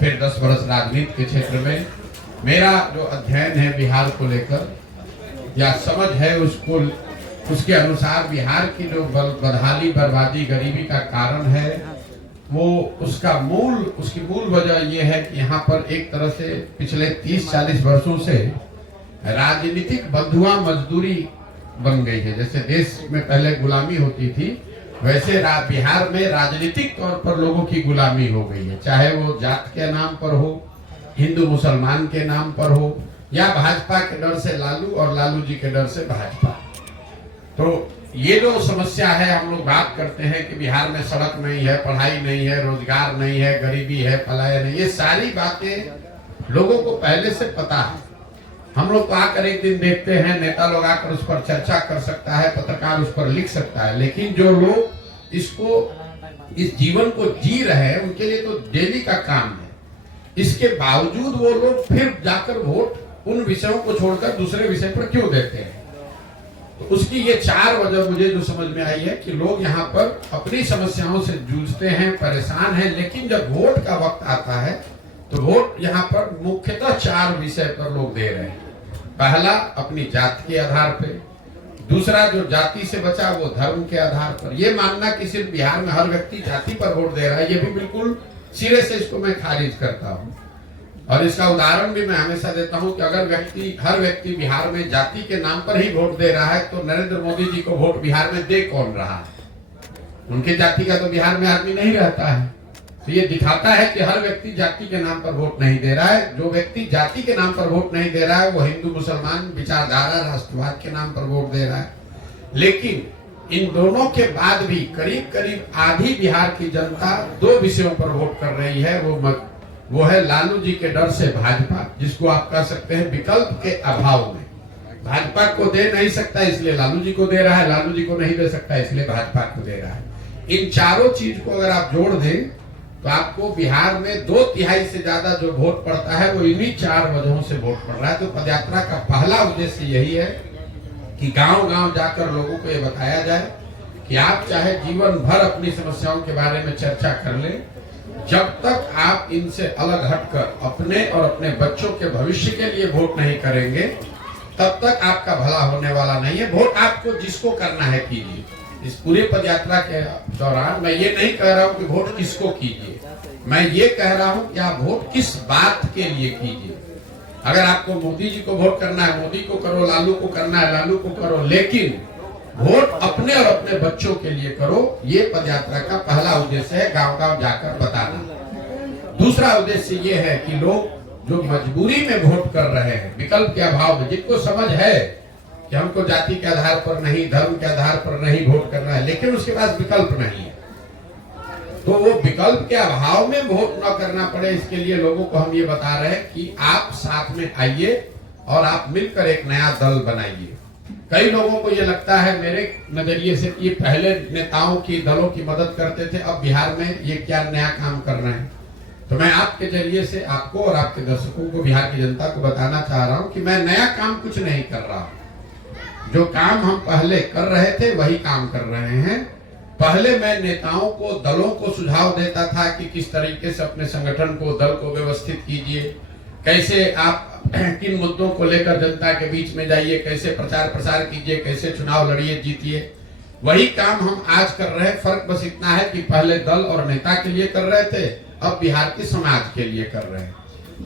फिर 10 वर्ष राजनीति के क्षेत्र में। मेरा जो अध्ययन है बिहार को लेकर या समझ है उसको, उसके अनुसार बिहार की जो बदहाली, बर्बादी, गरीबी का कारण है वो उसकी मूल वजह यह है कि यहाँ पर एक तरह से पिछले 30-40 वर्षों से राजनीतिक बंधुआ मजदूरी बन गई है। जैसे देश में पहले गुलामी होती थी, वैसे बिहार में राजनीतिक तौर पर लोगों की गुलामी हो गई है, चाहे वो जात के नाम पर हो, हिंदू मुसलमान के नाम पर हो, या भाजपा के डर से लालू और लालू जी के डर से भाजपा। तो ये जो समस्या है, हम लोग बात करते हैं कि बिहार में सड़क नहीं है, पढ़ाई नहीं है, रोजगार नहीं है, गरीबी है, पलायन है, ये सारी बातें लोगों को पहले से पता है। हम लोग तो आकर एक दिन देखते हैं, नेता लोग आकर उस पर चर्चा कर सकता है, पत्रकार उस पर लिख सकता है, लेकिन जो लोग इस जीवन को जी रहे हैं उनके लिए तो डेली का काम है। इसके बावजूद वो लोग फिर जाकर वोट उन विषयों को छोड़कर दूसरे विषय पर क्यों देते हैं? तो उसकी ये 4 वजह मुझे जो समझ में आई है कि लोग यहाँ पर अपनी समस्याओं से जूझते हैं, परेशान हैं, लेकिन जब वोट का वक्त आता है तो वोट यहाँ पर मुख्यतः 4 विषय पर लोग दे रहे हैं। पहला, अपनी जाति के आधार पे। दूसरा, जो जाति से बचा वो धर्म के आधार पर। ये मानना कि सिर्फ बिहार में हर व्यक्ति जाति पर वोट दे रहा है, ये भी बिल्कुल सिरे से इसको मैं खारिज करता हूँ। और इसका उदाहरण भी मैं हमेशा देता हूँ कि अगर हर व्यक्ति बिहार में जाति के नाम पर ही वोट दे रहा है तो नरेंद्र मोदी जी को वोट बिहार में दे कौन रहा है? उनके जाति का तो बिहार में आदमी नहीं रहता है। तो ये दिखाता है कि हर व्यक्ति जाति के नाम पर वोट नहीं दे रहा है। जो व्यक्ति जाति के नाम पर वोट नहीं दे रहा है वो हिंदू मुसलमान विचारधारा, राष्ट्रवाद के नाम पर वोट दे रहा है। लेकिन इन दोनों के बाद भी करीब करीब आधी बिहार की जनता 2 विषयों पर वोट कर रही है। वो है लालू जी के डर से भाजपा, जिसको आप कह सकते हैं विकल्प के अभाव में। भाजपा को दे नहीं सकता इसलिए लालू जी को दे रहा है, लालू जी को नहीं दे सकता इसलिए भाजपा को दे रहा है। इन चारों चीज को अगर आप जोड़ दें तो आपको बिहार में 2/3 से ज्यादा जो वोट पड़ता है वो इन्हीं 4 वजहों से वोट पड़ रहा है। तो पदयात्रा का पहला उद्देश्य यही है कि गांव-गांव जाकर लोगों को ये बताया जाए कि आप चाहे जीवन भर अपनी समस्याओं के बारे में चर्चा कर लें, जब तक आप इनसे अलग हटकर अपने और अपने बच्चों के भविष्य के लिए वोट नहीं करेंगे, तब तक आपका भला होने वाला नहीं है। वोट आपको जिसको करना है कीजिए। इस पूरे पदयात्रा के दौरान मैं ये नहीं कह रहा हूँ कि वोट किसको कीजिए, मैं ये कह रहा हूँ कि आप वोट किस बात के लिए कीजिए। अगर आपको मोदी जी को वोट करना है, मोदी को करो, लालू को करना है, लालू को करो, लेकिन वोट अपने और अपने बच्चों के लिए करो। ये पदयात्रा का पहला उद्देश्य है, गांव-गांव जाकर बताना। दूसरा उद्देश्य ये है कि लोग जो मजबूरी में वोट कर रहे हैं, विकल्प के अभाव में, जिनको समझ है कि हमको जाति के आधार पर नहीं, धर्म के आधार पर नहीं वोट करना है, लेकिन उसके पास विकल्प नहीं है, तो वो विकल्प के अभाव में वोट न करना पड़े, इसके लिए लोगों को हम ये बता रहे हैं कि आप साथ में आइए और आप मिलकर एक नया दल बनाइए। कई लोगों को ये लगता है मेरे नजरिए से कि पहले नेताओं की, दलों की मदद करते थे, अब बिहार में ये क्या नया काम कर रहे हैं। तो मैं आपके जरिए से आपको और आपके दर्शकों को, बिहार की जनता को बताना चाह रहा हूं कि मैं नया काम कुछ नहीं कर रहा हूं। जो काम हम पहले कर रहे थे वही काम कर रहे हैं। पहले मैं नेताओं को, दलों को सुझाव देता था कि किस तरीके से अपने संगठन को, दल को व्यवस्थित कीजिए, कैसे आप किन मुद्दों को लेकर जनता के बीच में जाइए, कैसे प्रचार प्रसार कीजिए, कैसे चुनाव लड़िए, जीतिए। वही काम हम आज कर रहे हैं। फर्क बस इतना है कि पहले दल और नेता के लिए कर रहे थे, अब बिहार के समाज के लिए कर रहे हैं।